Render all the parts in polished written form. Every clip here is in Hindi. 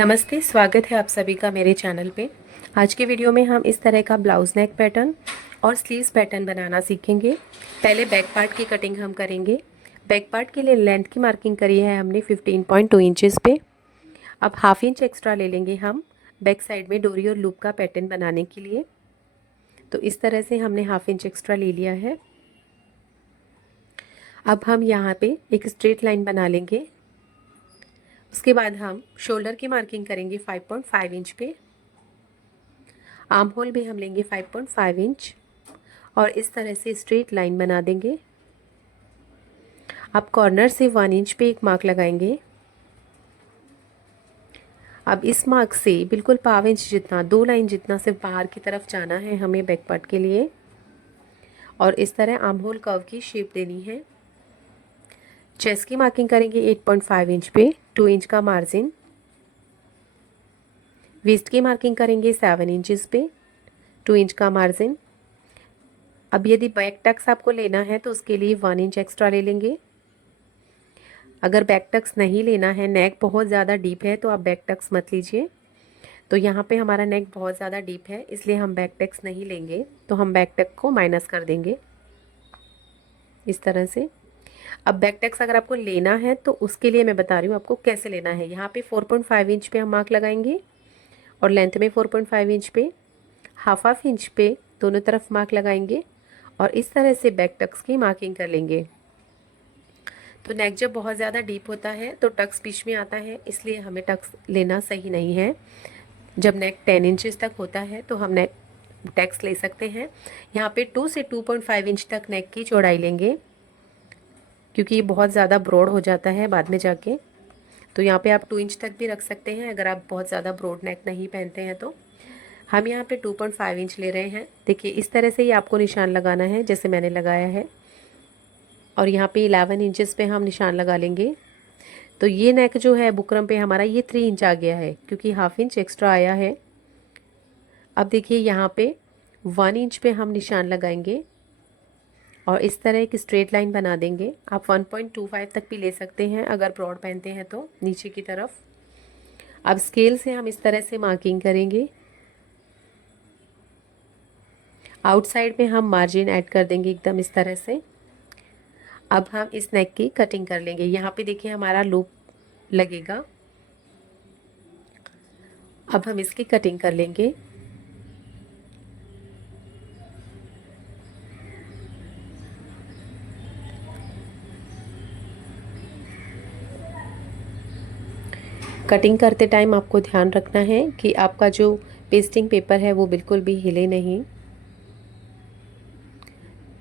नमस्ते, स्वागत है आप सभी का मेरे चैनल पे। आज के वीडियो में हम इस तरह का ब्लाउज नेक पैटर्न और स्लीव्स पैटर्न बनाना सीखेंगे। पहले बैक पार्ट की कटिंग हम करेंगे। बैक पार्ट के लिए लेंथ की मार्किंग करी है हमने 15.2 इंचेस पे। अब हाफ इंच एक्स्ट्रा ले लेंगे हम बैक साइड में डोरी और लूप का पैटर्न बनाने के लिए। तो इस तरह से हमने हाफ इंच एक्स्ट्रा ले लिया है। अब हम यहाँ पे एक स्ट्रेट लाइन बना लेंगे। उसके बाद हम शोल्डर की मार्किंग करेंगे 5.5 इंच पे। आर्म होल भी हम लेंगे 5.5 इंच और इस तरह से स्ट्रेट लाइन बना देंगे। अब कॉर्नर से 1 इंच पे एक मार्क लगाएंगे। अब इस मार्क से बिल्कुल पाव इंच जितना, 2 लाइन जितना सिर्फ बाहर की तरफ जाना है हमें बैक पार्ट के लिए। और इस तरह आर्म होल कर्व की शेप देनी है। चेस्ट की मार्किंग करेंगे 8.5 इंच पे, 2 इंच का मार्जिन। वेस्ट की मार्किंग करेंगे 7 इंचेस पे, 2 इंच का मार्जिन। अब यदि बैक टक्स आपको लेना है तो उसके लिए 1 इंच एक्स्ट्रा ले लेंगे। अगर बैक टक्स नहीं लेना है, नेक बहुत ज़्यादा डीप है, तो आप बैक टक्स मत लीजिए। तो यहाँ पे हमारा नेक बहुत ज़्यादा डीप है, इसलिए हम बैक टक्स नहीं लेंगे। तो हम बैक टक को माइनस कर देंगे इस तरह से। अब बैक टक्स अगर आपको लेना है तो उसके लिए मैं बता रही हूँ आपको कैसे लेना है। यहाँ पे 4.5 इंच पे हम मार्क लगाएंगे और लेंथ में 4.5 इंच पे, हाफ इंच पे दोनों तरफ मार्क लगाएंगे और इस तरह से बैक टक्स की मार्किंग कर लेंगे। तो नेक जब बहुत ज़्यादा डीप होता है तो टक्स बीच में आता है, इसलिए हमें टक्स लेना सही नहीं है। जब नेक 10 इंचेस तक होता है तो हम नेक टक्स ले सकते हैं। यहाँ पे 2 से 2.5 इंच तक नेक की चौड़ाई लेंगे, क्योंकि ये बहुत ज़्यादा ब्रॉड हो जाता है बाद में जाके। तो यहाँ पे आप 2 इंच तक भी रख सकते हैं अगर आप बहुत ज़्यादा ब्रॉड नेक नहीं पहनते हैं तो। हम यहाँ पे 2.5 इंच ले रहे हैं। देखिए इस तरह से ही आपको निशान लगाना है जैसे मैंने लगाया है। और यहाँ पे 11 इंचेस पे हम निशान लगा लेंगे। तो ये नेक जो है बुकरम पे हमारा ये 3 इंच आ गया है, क्योंकि हाफ इंच एक्स्ट्रा आया है। अब देखिए यहाँ पे 1 इंच पे हम निशान लगाएंगे और इस तरह एक स्ट्रेट लाइन बना देंगे। आप 1.25 तक भी ले सकते हैं अगर ब्रॉड पहनते हैं तो, नीचे की तरफ। अब स्केल से हम इस तरह से मार्किंग करेंगे। आउटसाइड में हम मार्जिन ऐड कर देंगे एकदम इस तरह से। अब हम इस नेक की कटिंग कर लेंगे। यहाँ पे देखिए हमारा लूप लगेगा। अब हम इसकी कटिंग कर लेंगे। कटिंग करते टाइम आपको ध्यान रखना है कि आपका जो पेस्टिंग पेपर है वो बिल्कुल भी हिले नहीं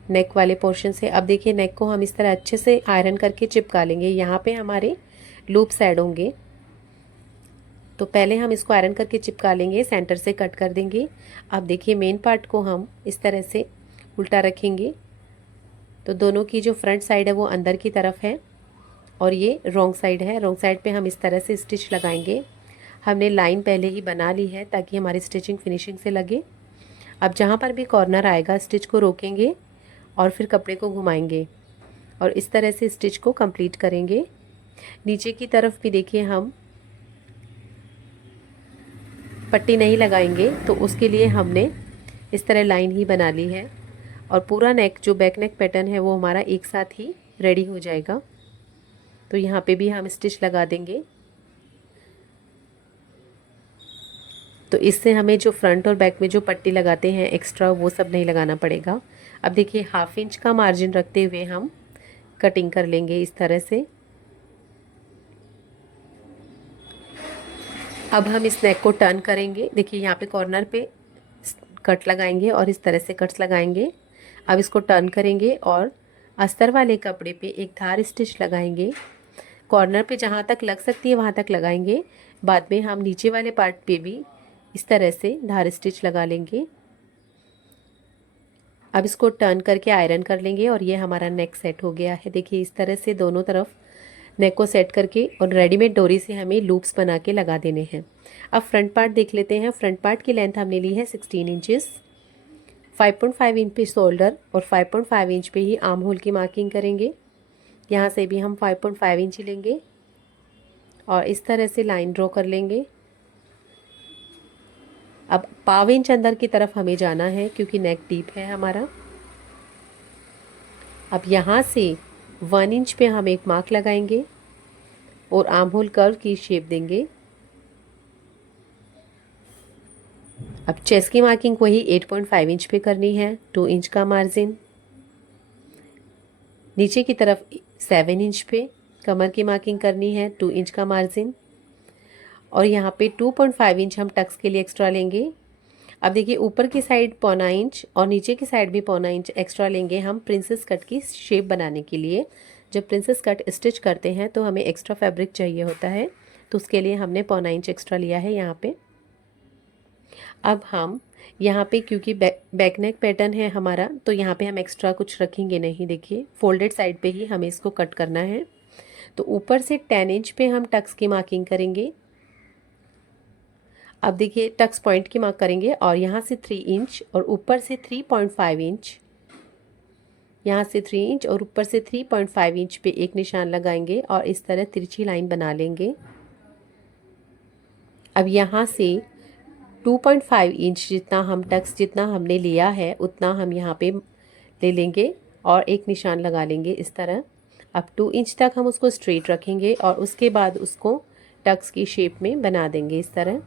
नेक वाले पोर्शन से। अब देखिए नेक को हम इस तरह अच्छे से आयरन करके चिपका लेंगे। यहाँ पे हमारे लूप्स ऐड होंगे, तो पहले हम इसको आयरन करके चिपका लेंगे, सेंटर से कट कर देंगे। अब देखिए मेन पार्ट को हम इस तरह से उल्टा रखेंगे, तो दोनों की जो फ्रंट साइड है वो अंदर की तरफ है और ये रॉन्ग साइड है। रॉन्ग साइड पे हम इस तरह से स्टिच लगाएंगे। हमने लाइन पहले ही बना ली है ताकि हमारी स्टिचिंग फिनिशिंग से लगे। अब जहाँ पर भी कॉर्नर आएगा स्टिच को रोकेंगे और फिर कपड़े को घुमाएंगे और इस तरह से स्टिच को कंप्लीट करेंगे। नीचे की तरफ भी देखिए हम पट्टी नहीं लगाएंगे, तो उसके लिए हमने इस तरह लाइन ही बना ली है और पूरा नेक जो बैक नेक पैटर्न है वो हमारा एक साथ ही रेडी हो जाएगा। तो यहाँ पे भी हम स्टिच लगा देंगे। तो इससे हमें जो फ्रंट और बैक में जो पट्टी लगाते हैं एक्स्ट्रा, वो सब नहीं लगाना पड़ेगा। अब देखिए हाफ इंच का मार्जिन रखते हुए हम कटिंग कर लेंगे इस तरह से। अब हम इस नेक को टर्न करेंगे। देखिए यहाँ पे कॉर्नर पे कट लगाएंगे और इस तरह से कट्स लगाएंगे। अब इसको टर्न करेंगे और अस्तर वाले कपड़े पे एक धार स्टिच लगाएंगे। कॉर्नर पे जहाँ तक लग सकती है वहाँ तक लगाएंगे। बाद में हम नीचे वाले पार्ट पे भी इस तरह से धार स्टिच लगा लेंगे। अब इसको टर्न करके आयरन कर लेंगे और ये हमारा नेक सेट हो गया है। देखिए इस तरह से दोनों तरफ नेक को सेट करके और रेडीमेड डोरी से हमें लूप्स बना के लगा देने हैं। अब फ्रंट पार्ट देख लेते हैं। फ्रंट पार्ट की लेंथ हमने ली है 16 इंचेस। 5.5 इंच पे शोल्डर और 5.5 इंच पे ही आर्म होल की मार्किंग करेंगे। यहाँ से भी हम 5.5 इंच लेंगे और इस तरह से लाइन ड्रॉ कर लेंगे। अब पाव इंच अंदर की तरफ हमें जाना है क्योंकि नेक डीप है हमारा। अब यहाँ से 1 इंच पे हम एक मार्क लगाएंगे और आर्म होल कर्व की शेप देंगे। अब चेस्ट की मार्किंग वही 8.5 इंच पे करनी है, 2 इंच का मार्जिन। नीचे की तरफ 7 इंच पे कमर की मार्किंग करनी है, 2 इंच का मार्जिन। और यहाँ पे 2.5 इंच हम टक्स के लिए एक्स्ट्रा लेंगे। अब देखिए ऊपर की साइड 1.25 इंच और नीचे की साइड भी 1.25 इंच एक्स्ट्रा लेंगे हम प्रिंसेस कट की शेप बनाने के लिए। जब प्रिंसेस कट स्टिच करते हैं तो हमें एक्स्ट्रा फैब्रिक चाहिए होता है, तो उसके लिए हमने 1.25 इंच एक्स्ट्रा लिया है यहाँ पे। अब हम यहाँ पे क्योंकि बैक नेक पैटर्न है हमारा, तो यहाँ पे हम एक्स्ट्रा कुछ रखेंगे नहीं। देखिए फोल्डेड साइड पे ही हमें इसको कट करना है। तो ऊपर से 10 इंच पे हम टक्स की मार्किंग करेंगे। अब देखिए टक्स पॉइंट की मार्क करेंगे और यहाँ से 3 इंच और ऊपर से 3.5 इंच, यहाँ से 3 इंच और ऊपर से 3.5 इंच पे एक निशान लगाएंगे और इस तरह तिरछी लाइन बना लेंगे। अब यहाँ से 2.5 इंच जितना हम टक्स जितना हमने लिया है उतना हम यहाँ पे ले लेंगे और एक निशान लगा लेंगे इस तरह। अब 2 इंच तक हम उसको स्ट्रेट रखेंगे और उसके बाद उसको टक्स की शेप में बना देंगे इस तरह।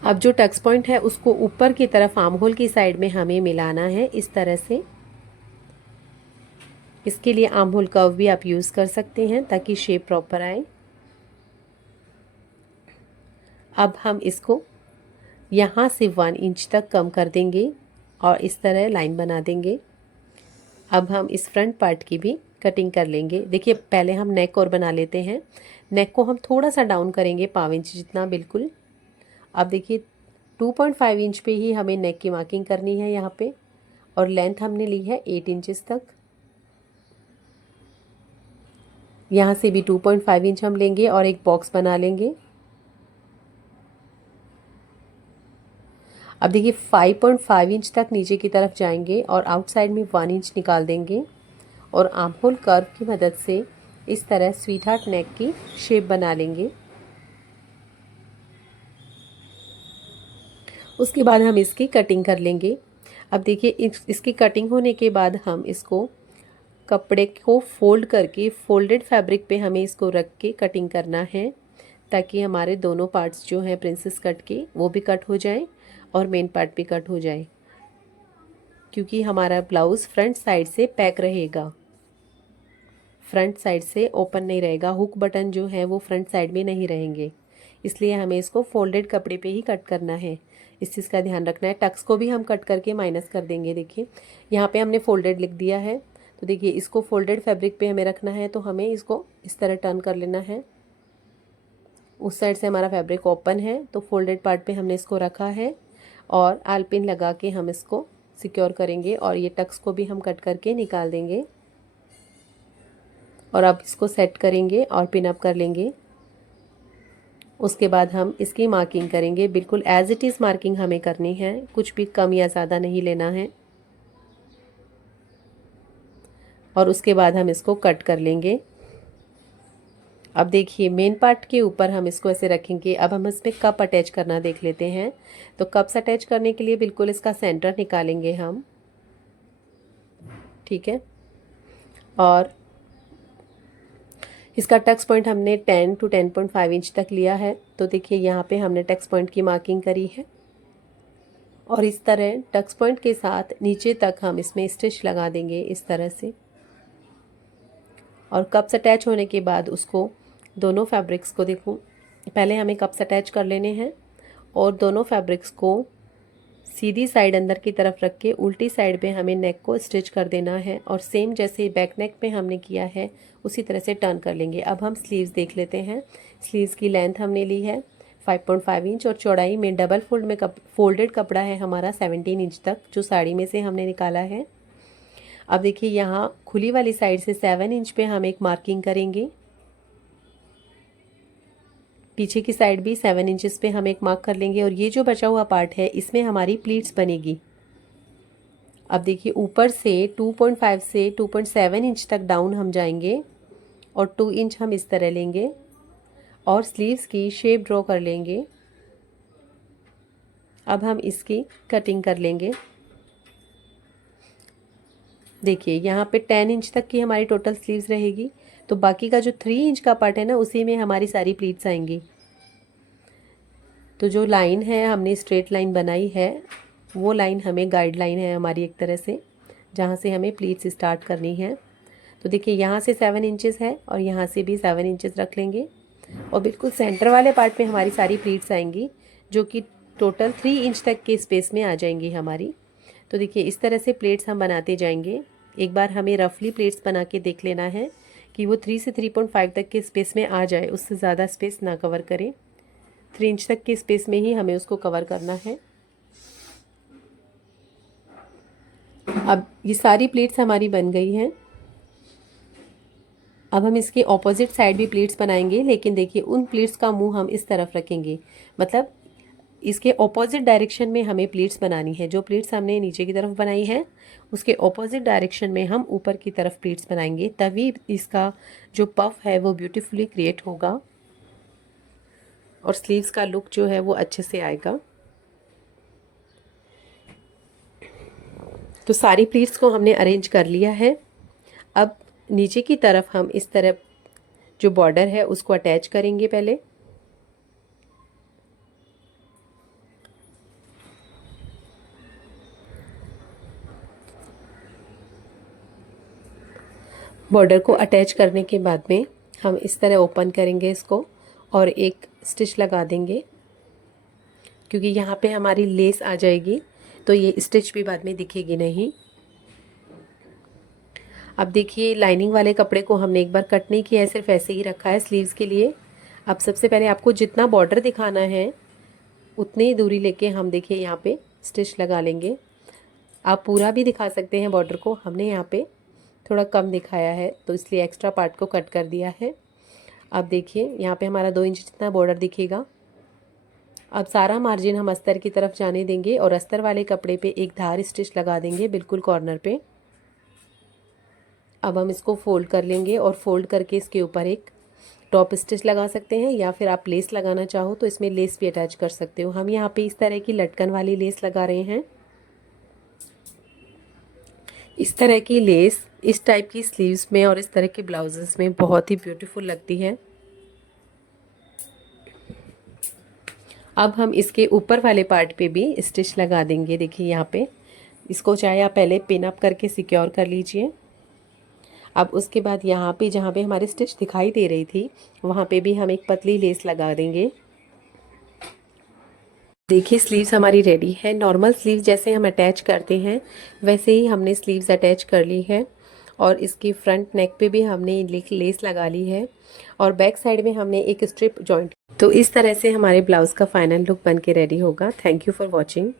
अब जो टक्स पॉइंट है उसको ऊपर की तरफ आर्म होल की साइड में हमें मिलाना है इस तरह से। इसके लिए आर्म होल कर्व भी आप यूज़ कर सकते हैं ताकि शेप प्रॉपर आए। अब हम इसको यहाँ से 1 इंच तक कम कर देंगे और इस तरह लाइन बना देंगे। अब हम इस फ्रंट पार्ट की भी कटिंग कर लेंगे। देखिए पहले हम नेक और बना लेते हैं। नेक को हम थोड़ा सा डाउन करेंगे, पाव इंच जितना बिल्कुल। अब देखिए 2.5 इंच पे ही हमें नेक की मार्किंग करनी है यहाँ पे, और लेंथ हमने ली है 8 इंचेस तक। यहाँ से भी 2.5 इंच हम लेंगे और एक बॉक्स बना लेंगे। अब देखिए 5.5 इंच तक नीचे की तरफ जाएंगे और आउटसाइड में 1 इंच निकाल देंगे और आर्म होल कर्व की मदद से इस तरह स्वीट हार्ट नेक की शेप बना लेंगे। उसके बाद हम इसकी कटिंग कर लेंगे। अब देखिए इसकी कटिंग होने के बाद हम इसको कपड़े को फोल्ड करके फोल्डेड फैब्रिक पे हमें इसको रख के कटिंग करना है, ताकि हमारे दोनों पार्ट्स जो हैं प्रिंसेस कट के वो भी कट हो जाए और मेन पार्ट भी कट हो जाए, क्योंकि हमारा ब्लाउज़ फ्रंट साइड से पैक रहेगा, फ्रंट साइड से ओपन नहीं रहेगा। हुक बटन जो है वो फ्रंट साइड में नहीं रहेंगे, इसलिए हमें इसको फोल्डेड कपड़े पे ही कट करना है। इस चीज़ का ध्यान रखना है। टक्स को भी हम कट करके माइनस कर देंगे। देखिए यहाँ पे हमने फोल्डेड लिख दिया है, तो देखिए इसको फोल्डेड फैब्रिक पे हमें रखना है, तो हमें इसको इस तरह टर्न कर लेना है। उस साइड से हमारा फैब्रिक ओपन है, तो फोल्डेड पार्ट पे हमने इसको रखा है और आलपिन लगा के हम इसको सिक्योर करेंगे और ये टक्स को भी हम कट करके निकाल देंगे। और अब इसको सेट करेंगे और पिन अप कर लेंगे। उसके बाद हम इसकी मार्किंग करेंगे। बिल्कुल एज इट इज़ मार्किंग हमें करनी है, कुछ भी कम या ज़्यादा नहीं लेना है। और उसके बाद हम इसको कट कर लेंगे। अब देखिए मेन पार्ट के ऊपर हम इसको ऐसे रखेंगे। अब हम इसमें कप अटैच करना देख लेते हैं। तो कप्स अटैच करने के लिए बिल्कुल इसका सेंटर निकालेंगे हम, ठीक है। और इसका टक्स पॉइंट हमने 10 to 10.5 इंच तक लिया है। तो देखिए यहाँ पे हमने टक्स पॉइंट की मार्किंग करी है और इस तरह टक्स पॉइंट के साथ नीचे तक हम इसमें स्टिच लगा देंगे इस तरह से। और कप्स अटैच होने के बाद उसको दोनों फैब्रिक्स को देखो, पहले हमें कप्स अटैच कर लेने हैं और दोनों फैब्रिक्स को सीधी साइड अंदर की तरफ रख के उल्टी साइड पे हमें नेक को स्टिच कर देना है और सेम जैसे बैक नेक पे हमने किया है उसी तरह से टर्न कर लेंगे। अब हम स्लीव्स देख लेते हैं। स्लीव्स की लेंथ हमने ली है 5.5 इंच और चौड़ाई में डबल फोल्ड में फोल्डेड कपड़ा है हमारा 17 इंच तक, जो साड़ी में से हमने निकाला है। अब देखिए यहाँ खुली वाली साइड से 7 इंच पे हम एक मार्किंग करेंगे। पीछे की साइड भी 7 इंचेस पे हम एक मार्क कर लेंगे और ये जो बचा हुआ पार्ट है इसमें हमारी प्लीट्स बनेगी। अब देखिए ऊपर से 2.5 से 2.7 इंच तक डाउन हम जाएंगे और 2 इंच हम इस तरह लेंगे और स्लीव्स की शेप ड्रॉ कर लेंगे। अब हम इसकी कटिंग कर लेंगे। देखिए यहाँ पे 10 इंच तक की हमारी टोटल स्लीव्स रहेगी, तो बाकी का जो 3 इंच का पार्ट है ना, उसी में हमारी सारी प्लीट्स आएंगी। तो जो लाइन है हमने स्ट्रेट लाइन बनाई है, वो लाइन हमें गाइड लाइन है हमारी एक तरह से, जहाँ से हमें प्लीट्स स्टार्ट करनी है। तो देखिए यहाँ से 7 इंचेस है और यहाँ से भी 7 इंचेस रख लेंगे, और बिल्कुल सेंटर वाले पार्ट पे हमारी सारी प्लीट्स आएंगी, जो कि टोटल 3 इंच तक के स्पेस में आ जाएंगी हमारी। तो देखिए इस तरह से प्लेट्स हम बनाते जाएंगे। एक बार हमें रफली प्लेट्स बना के देख लेना है कि वो 3 से 3.5 तक के स्पेस में आ जाए, उससे ज़्यादा स्पेस ना कवर करें। 3 इंच तक के स्पेस में ही हमें उसको कवर करना है। अब ये सारी प्लेट्स हमारी बन गई हैं। अब हम इसके ऑपोजिट साइड भी प्लेट्स बनाएंगे, लेकिन देखिए उन प्लेट्स का मुंह हम इस तरफ रखेंगे, मतलब इसके ऑपोजिट डायरेक्शन में हमें प्लेट्स बनानी है। जो प्लेट्स हमने नीचे की तरफ बनाई है, उसके ऑपोजिट डायरेक्शन में हम ऊपर की तरफ प्लेट्स बनाएंगे, तभी इसका जो पफ है वो ब्यूटीफुली क्रिएट होगा और स्लीव्स का लुक जो है वो अच्छे से आएगा। तो सारी प्लीट्स को हमने अरेंज कर लिया है। अब नीचे की तरफ हम इस तरफ जो बॉर्डर है उसको अटैच करेंगे। पहले बॉर्डर को अटैच करने के बाद में हम इस तरह ओपन करेंगे इसको और एक स्टिच लगा देंगे, क्योंकि यहाँ पे हमारी लेस आ जाएगी, तो ये स्टिच भी बाद में दिखेगी नहीं। अब देखिए लाइनिंग वाले कपड़े को हमने एक बार कट नहीं किया है, सिर्फ ऐसे ही रखा है स्लीव्स के लिए। अब सबसे पहले आपको जितना बॉर्डर दिखाना है उतनी दूरी लेके हम देखिए यहाँ पे स्टिच लगा लेंगे। आप पूरा भी दिखा सकते हैं बॉर्डर को, हमने यहाँ पे थोड़ा कम दिखाया है तो इसलिए एक्स्ट्रा पार्ट को कट कर दिया है। अब देखिए यहाँ पे हमारा 2 इंच जितना बॉर्डर दिखेगा। अब सारा मार्जिन हम अस्तर की तरफ जाने देंगे और अस्तर वाले कपड़े पे एक धार स्टिच लगा देंगे बिल्कुल कॉर्नर पे। अब हम इसको फोल्ड कर लेंगे और फोल्ड करके इसके ऊपर एक टॉप स्टिच लगा सकते हैं, या फिर आप लेस लगाना चाहो तो इसमें लेस भी अटैच कर सकते हो। हम यहाँ पे इस तरह की लटकन वाली लेस लगा रहे हैं। इस तरह की लेस इस टाइप की स्लीव्स में और इस तरह के ब्लाउजेस में बहुत ही ब्यूटीफुल लगती है। अब हम इसके ऊपर वाले पार्ट पे भी स्टिच लगा देंगे। देखिए यहाँ पे इसको चाहे आप पहले पिन अप करके सिक्योर कर लीजिए। अब उसके बाद यहाँ पे जहाँ पे हमारी स्टिच दिखाई दे रही थी वहाँ पे भी हम एक पतली लेस लगा देंगे। देखिए स्लीव्स हमारी रेडी है। नॉर्मल स्लीव जैसे हम अटैच करते हैं वैसे ही हमने स्लीव्स अटैच कर ली है, और इसकी फ्रंट नेक पे भी हमने लेस लगा ली है, और बैक साइड में हमने एक स्ट्रिप जॉइंट। तो इस तरह से हमारे ब्लाउज़ का फाइनल लुक बन के रेडी होगा। Thank you for watching.